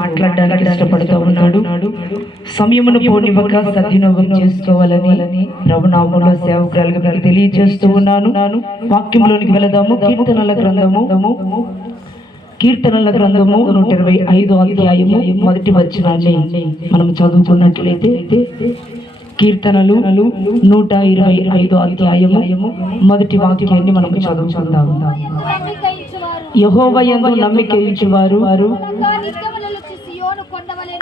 మాట్లాడడానికి ఇష్టపడుతూ ఉన్నాడు. సమయమును పోనివ్వక సద్వినియోగం చేసుకోవాలని ప్రభునామంలో సేవకురాలుగా మీకు తెలియజేస్తూ ఉన్నాను. వాక్యంలోనికి వెళదాము. కీర్తనల గ్రంథము. కీర్తనల గ్రంథము నూట ఇరవై ఐదో అధ్యాయము మొదటి వచనాన్ని మనం చదువుకున్నట్లయితే కీర్తనలు నూట ఇరవై ఐదో అధ్యాయము మొదటి వాక్యాన్ని మనం చదువుకుందాం. యహోవయందు నమ్మిక ఇచ్చువారు. వారు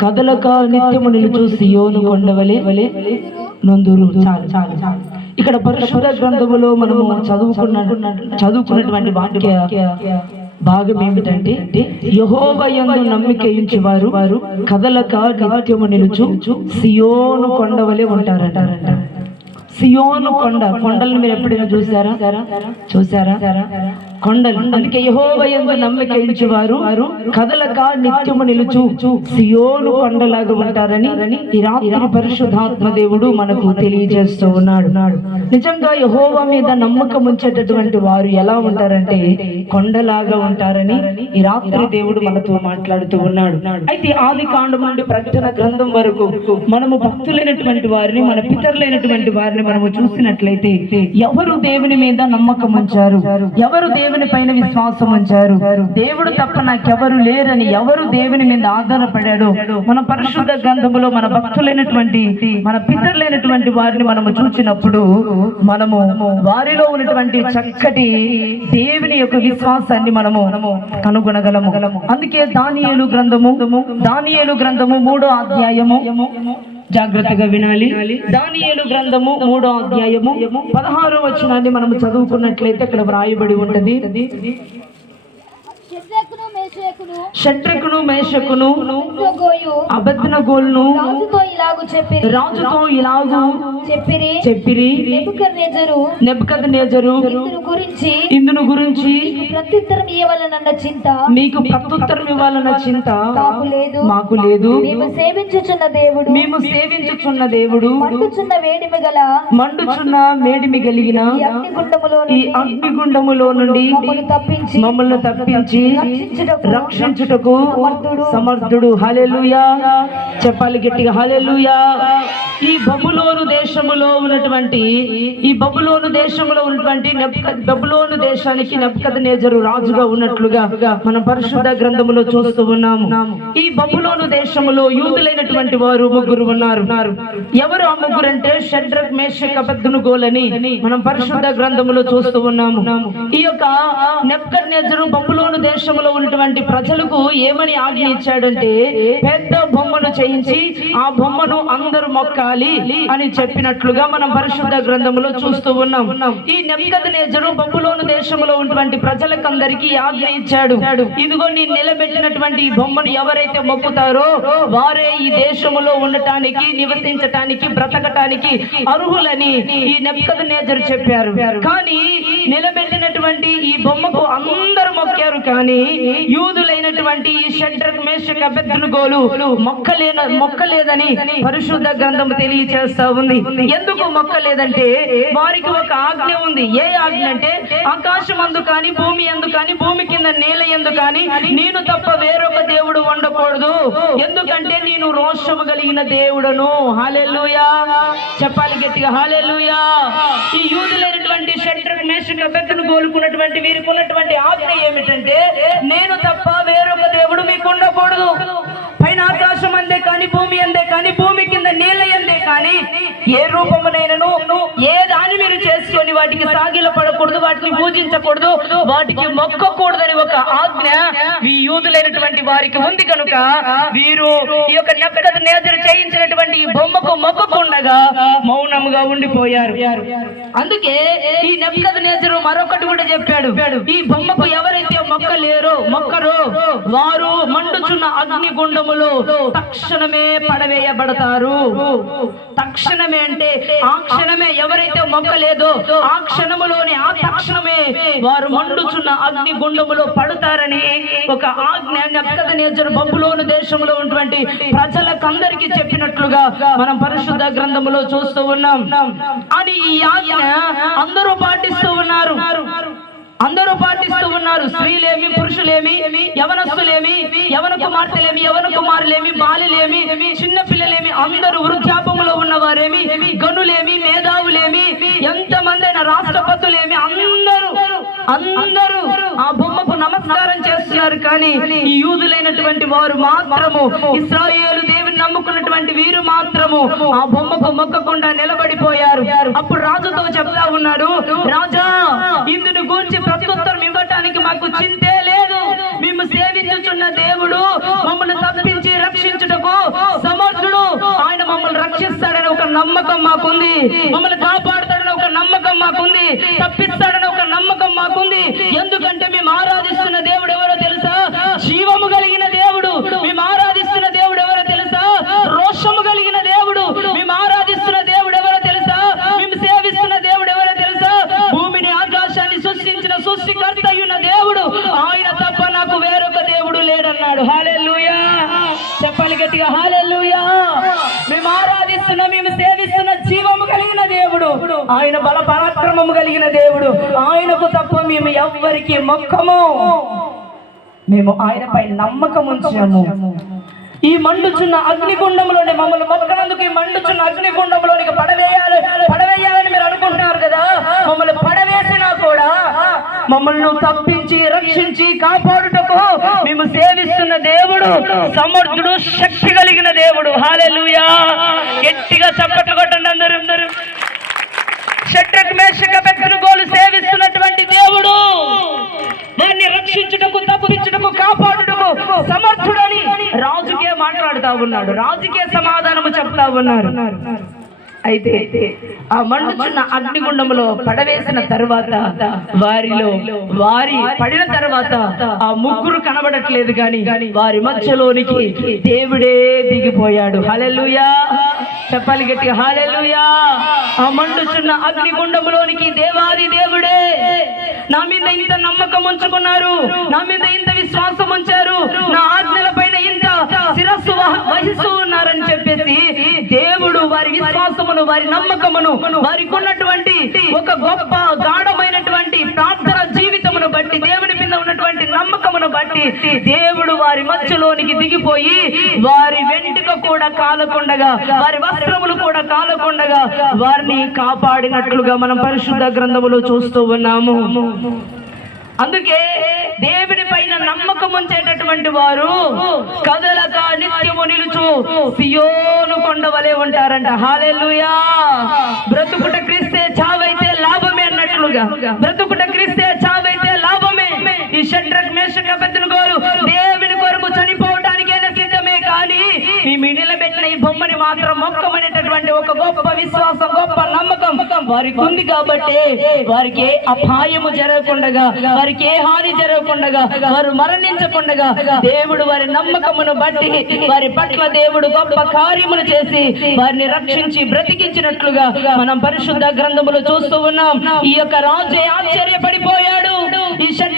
కదలక నిత్యము నిలుచు సియోను కొండవలే వలె నొందురు. చాలు చాలు చాలు ఇక్కడ పరిశుద్ధ గ్రంథములో మనము చదువుకున్న చదువుకున్నటువంటి వాక్య భాగం ఏమిటంటే యహోవయందు నమ్మిక వారు వారు కదలక నిత్యము నిలుచు సియోను కొండవలే ఉంటారంటారంట సియోను కొండ. కొండలను మీరు ఎప్పుడైనా చూసారా చూసారా కొండలు. అందుకే యహోవయందు నమ్మిక వారు వారు కదలక నిత్యము నిలుచు సియోను కొండలాగా ఉంటారని ఈ రాత్రి పరిశుద్ధాత్మ దేవుడు మనకు తెలియజేస్తూ ఉన్నాడు. నిజంగా యహోవ మీద నమ్మకం ఉంచేటటువంటి వారు ఎలా ఉంటారంటే కొండలాగా ఉంటారని ఈ రాత్రి దేవుడు మనతో మాట్లాడుతూ ఉన్నాడు. అయితే ఆది కాండం నుండి ప్రకటన గ్రంథం వరకు మనము భక్తులైనటువంటి వారిని మన పితరులైనటువంటి వారిని మనము చూసినట్లయితే ఎవరు దేవుని మీద నమ్మకం ఉంచారు? ఎవరు దేవుని పైన విశ్వాసం ఉంచారు? దేవుడు తప్ప నాకెవరు లేరని ఎవరు దేవుని మీద ఆధారపడాడో? మన పరిశుద్ధ గ్రంథములో మన భక్తులైనటువంటి మన పితరులైనటువంటి వారిని మనము చూసినప్పుడు మనము వారిలో ఉన్నటువంటి చక్కటి దేవుని యొక్క విశ్వాసాన్ని మనము కనుగొనగలము. అందుకే దానియేలు గ్రంథము దానియేలు గ్రంథము మూడో అధ్యాయము జాగ్రత్తగా వినాలి. దానియేలు గ్రంథము మూడో అధ్యాయము పదహారో వచనాన్ని మనము చదువుకున్నట్లయితే ఇక్కడ వ్రాయబడి ఉంటది. షెడ్రెకును మేషేకును గోయు అబద్ధనగోల్ను రాజుతో ఇలాగు చెప్పిరి. రాజుతో ఇలాగు చెప్పిరి. చెప్పిరి. నెబుకద్నెజరు నెబుకద్నెజరు ఇందును గురించి ఇందును గురించి ప్రత్యుత్తరం ఇవ్వాలనన్న చింత. మీకు ప్రత్యుత్తరం ఇవ్వాలన్న చింత మాకు లేదు. మాకు లేదు. మేము సేవించుచున్న దేవుడు. మేము సేవించుచున్న దేవుడు. మండుచున్న వేడిమి గల మండుచున్న మేడిమి కలిగిన ఈ అగ్నిగుండములో నుండి మమ్మల్ని తప్పించి మమ్మల్ని తప్పించి రక్షించుటకు సమర్థుడు. హల్లెలూయా. చెప్పాలి గట్టిగా హల్లెలూయా. ఈ బబులోను దేశములో ఉన్నటువంటి ఈ బబులోను దేశంలో ఉన్నటువంటి బబులోను దేశానికి నెప్పకద నేజరు రాజుగా ఉన్నట్లుగా మనం పరిశుద్ధ గ్రంథములో చూస్తూ ఉన్నాము. ఈ బబులోను దేశములో యూదులైనటువంటి వారు ముగ్గురు ఉన్నారు. ఎవరు ఆ ముగ్గురు అంటే షడ్రక్ మేషక్ అబద్ధను గోలని మనం పరిశుద్ధ గ్రంథములో చూస్తూ ఉన్నాము. ఈ యొక్క నెబ్కద్ నేజరు బబులోను దేశంలో ఉన్నటువంటి ప్రజలకు ఏమని ఆజ్ఞ ఇచ్చాడంటే పెద్ద బొమ్మను చేయించి ఆ బొమ్మను అందరూ మొక్కాలి అని చెప్పిన చెప్పినట్లుగా మనం పరిశుద్ధ గ్రంథములో చూస్తూ ఉన్నాం. ఈ నెమ్మది నేజరు బబులోను దేశంలో ఉన్నటువంటి ప్రజలకందరికీ ఆజ్ఞ ఇచ్చాడు. ఇదిగో నీ నిలబెట్టినటువంటి ఈ బొమ్మను ఎవరైతే మొక్కుతారో వారే ఈ దేశములో ఉండటానికి నివసించటానికి బ్రతకటానికి అర్హులని ఈ నెమ్మది నేజరు చెప్పారు. కానీ నిలబెట్టినటువంటి ఈ బొమ్మకు అందరూ మొక్కారు. కానీ యూదులైనటువంటి ఈ షడ్రక్ మేషక్ అభ్యర్థులు మొక్కలేన మొక్కలేదని పరిశుద్ధ గ్రంథం తెలియచేస్తా ఉంది. ఎందుకు మొక్కలేదంటే వారికి ఒక ఆజ్ఞ ఉంది. ఏ ఆజ్ఞ అంటే ఆకాశం అందు కానీ భూమి ఎందు కానీ భూమి కింద నేల ఎందు కానీ నేను తప్ప వేరొక దేవుడు ఉండకూడదు. ఎందుకంటే నేను రోషము కలిగిన దేవుడను. హాలెల్లుయా. చెప్పాలి గట్టిగా హాలెల్లుయా. ఈ యూదులైనటువంటి షడ్రక్ మేషక్ అభ్యర్థులు కోలుకున్నటువంటి వీరికి ఉన్నటువంటి ఆజ్ఞ ఏమిటంటే నేను తప్ప వేరొక దేవుడు మీకు ఉండకూడదు. పైన ఆకాశం అందే కానీ భూమి అందే కానీ భూమి కింద నీళ్ళ అందే కానీ ఏ రూపమునైనను ఏ వాటికి సాగిల పడకూడదు వాటిని పూజించకూడదు వాటికి మొక్కకూడదని ఒక ఆజ్ఞ ఈ యూదులైనటువంటి వారికి ఉంది కనుక వీరు ఈ యొక్క నెక్కద నేజరు చేయించినటువంటి ఈ బొమ్మకు మొక్కకుండగా మౌనముగా ఉండిపోయారు. అందుకే ఈ నెక్కద నేజరు మరొకటి కూడా చెప్పాడు. ఈ బొమ్మకు ఎవరైతే మొక్క లేరో మొక్కరో వారు మండుచున్న అగ్ని గుండములో తక్షణమే పడవేయబడతారు. తక్షణమే అంటే ఆ క్షణమే ఎవరైతే మొక్క లేదో ఆ క్షణములోనే ఆ తక్షణమే వారు మండుచున్న అగ్ని గుండములో పడతారని ఒక ఆజ్ఞ నెక్కద నేజరు దేశంలో ఉన్నటువంటి ప్రజలకందరికీ చెప్పినట్లుగా మనం పరిశుద్ధ గ్రంథములో చూస్తూ ఉన్నాం. అని ఈ ఆజ్ఞ అందరూ పాటిస్తూ ఉన్నారు. అందరూ పాటిస్తూ ఉన్నారు. స్త్రీలేమి పురుషులేమి యవనస్తులేమి యవన కుమార్తెలేమి యవన కుమారులేమి బాలిలేమి చిన్న పిల్లలేమి అందరూ వృద్ధాపములో ఉన్నవారేమి గనులేమి మేధావులేమి ఎంతమంది అయినా రాష్ట్రపతులేమి అందరూ అందరూ ఆ బొమ్మకు నమస్కారం చేస్తున్నారు. కానీ ఈ యూదులైనటువంటి వారు మాత్రము ఇస్రాయేలు దేవుడు నమ్ముకున్నటువంటి వీరు మాత్రము ఆ బొమ్మకు మొక్కకుండా నిలబడిపోయారు. అప్పుడు రాజుతో చెప్తా ఉన్నారు రాజా ఇందును గూర్చి ప్రత్యుత్తరం ఇవ్వటానికి మాకు చింతే లేదు. మేము సేవించుచున్న దేవుడు మమ్మల్ని తప్పించి రక్షించుటకు సమర్థుడు. ఆయన మమ్మల్ని రక్షిస్తాడని ఒక నమ్మకం మాకుంది. మమ్మల్ని కాపాడుతాడని ఒక నమ్మకం మాకుంది. తప్పిస్తాడని ఒక నమ్మకం మాకుంది. ఎందుకంటే మేము ఆరాధిస్తున్న దేవుడు ఎవరో తెలుసా? జీవము కలిగిన ఆయన బల పరాక్రమము కలిగిన దేవుడు. ఆయనకు తప్ప మేము ఎవ్వరికి మొక్కము. మేము ఆయనపై నమ్మకం ఉంచాము. ఈ మండుచున్న అగ్నిగుండంలోని మమ్మల్ని మొక్కనందుకు ఈ మండుచున్న అగ్నిగుండంలోనికి పడవేయాలి. పడవేయాలని మీరు అనుకుంటున్నారు కదా? మమ్మల్ని పడవేసినా కూడా మమ్మల్ని తప్పించి రక్షించి కాపాడుటకు మేము సేవిస్తున్న దేవుడు సమర్థుడు శక్తి కలిగిన దేవుడు. హాలెలూయా గట్టిగా చప్పట్లు కొట్టండి అందరూ అందరూ. షట్రక్ మేషక గోలు సేవిస్తున్నటువంటి దేవుడు. వారిని రక్షించుటకు తప్పించుటకు కాపాడుటకు సమర్థుడని రాజుకే మాట్లాడుతా ఉన్నాడు. రాజుకే సమాధానము చెప్తా ఉన్నారు. అయితే ఆ మండుచున్న అగ్నిగుండములో పడవేసిన తర్వాత వారిలో వారి పడిన తర్వాత ఆ ముగ్గురు కనబడట్లేదు గాని వారి మధ్యలోనికి దేవుడే దిగిపోయాడు. హలెలుయా చెప్పాలి గట్టి హాలెలుయా ఆ మండుచున్న అగ్నిగుండంలోనికి దేవాది దేవుడే నా మీద ఇంత నమ్మకం ఉంచుకున్నారు నా మీద ఇంత విశ్వాసం ఉంచారు నా ఆజ్ఞల పైన ఇంత శిరస్సు వహిస్తూ ఉన్నారని చెప్పేసి దేవుడు వారి విశ్వాసమును వారి నమ్మకమును వారికి ఉన్నటువంటి ఒక గొప్ప గాఢమైనటువంటి ప్రార్థన జీవితమును బట్టి దేవుని మీద ఉన్నటువంటి నమ్మకమును బట్టి దేవుడు వారి మధ్యలోనికి దిగిపోయి వారి వెంటిక కూడా కాలకుండగా వారి వస్త్రములు కూడా కాలకుండగా వారిని కాపాడినట్లుగా మనం పరిశుద్ధ గ్రంథములో చూస్తూ ఉన్నాము. అందుకే దేవుని ఉంచేటటువంటి వారు కదలక నిత్యము నిలుచు సియోను కొండ వలె ఉంటారంట. హాలెలుయా బ్రతుకుట క్రిస్తే చావైతే లాభమే అన్నట్లుగా. బ్రతుకుట క్రిస్తే చావైతే లాభమే. ఈ షడ్రక్ మేషక పెద్దను గోరు మేము నిలబెట్టిన ఈ బొమ్మని మాత్రం మొక్కమనేటటువంటి ఒక గొప్ప విశ్వాసం గొప్ప నమ్మకం వారికి ఉంది కాబట్టి వారికి ఏ అపాయము జరగకుండా వారికి ఏ హాని జరగకుండా వారు మరణించకుండా దేవుడు వారి నమ్మకమును బట్టి వారి పట్ల దేవుడు గొప్ప కార్యములు చేసి వారిని రక్షించి బ్రతికించినట్లుగా మనం పరిశుద్ధ గ్రంథములు చూస్తూ ఉన్నాం. ఈ యొక్క రాజే ఆశ్చర్యపడిపోయాడు. ఈ షట్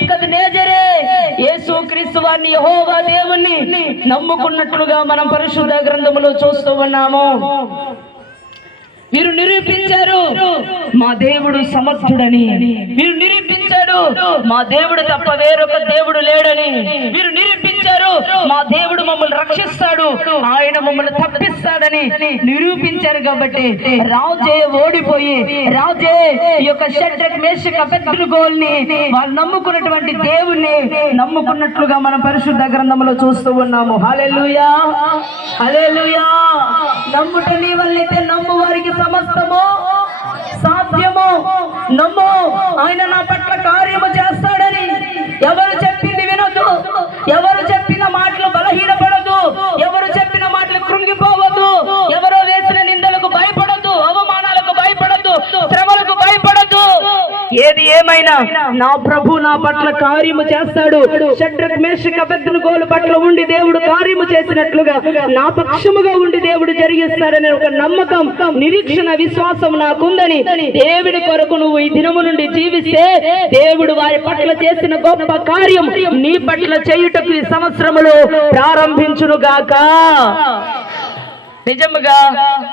ఈ నేజరే యేసు క్రీస్తు వారిని యెహోవా దేవుణ్ణి నమ్ముకున్నట్లుగా మనం పరిశుద్ధ గ్రంథములో చూస్తూ ఉన్నాము. మీరు నిరూపించారు మా దేవుడు సమర్థుడని. మీరు నిరూపించాడు మా దేవుడు తప్ప వేరొక దేవుడు లేడని. మీరు నిరూపించారు మా దేవుడు మమ్మల్ని రక్షిస్తాడు. ఆయన మమ్మల్ని తప్పిస్తాడని నిరూపించారు కాబట్టి రాజే ఓడిపోయి రాజే ఈ యొక్క షడ్రక్ మేషక గోల్ని వాళ్ళు నమ్ముకున్నటువంటి దేవుణ్ణి నమ్ముకున్నట్లుగా మనం పరిశుద్ధ గ్రంథంలో చూస్తూ ఉన్నాము. హలెలుయా హలెలుయా నమ్ముట నీ వల్లైతే నమ్ము వారికి సమస్తము సాధ్యము. నా ప్రభు నా పట్ల కార్యము చేస్తాడు. షడ్రక్ మేషక గోలు పట్ల ఉండి దేవుడు కార్యము చేసినట్లుగా నా పక్షముగా ఉండి దేవుడు జరిగిస్తాడనే ఒక నమ్మకం నిరీక్షణ విశ్వాసం నాకుందని దేవుడి కొరకు నువ్వు ఈ దినము నుండి జీవిస్తే దేవుడు వారి పట్ల చేసిన గొప్ప కార్యం నీ పట్ల చేయుటకు ఈ సంవత్సరములో ప్రారంభించును గాక నిజముగా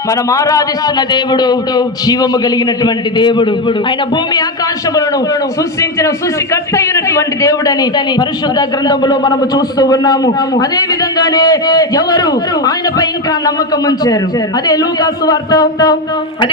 మనం ఆరాధిస్తున్న దేవుడు జీవము కలిగినటువంటి దేవుడు. ఆయన భూమి ఆకాశములను సృష్టించిన సృష్టికర్త అయినటువంటి దేవుడని పరిశుద్ధ గ్రంథములో మనము చూస్తూ ఉన్నాము. అదే విధంగానే ఎవరు ఆయనపై ఇంకా నమ్మకం ఉంచారు? అదే లూకాసు వార్త. అదే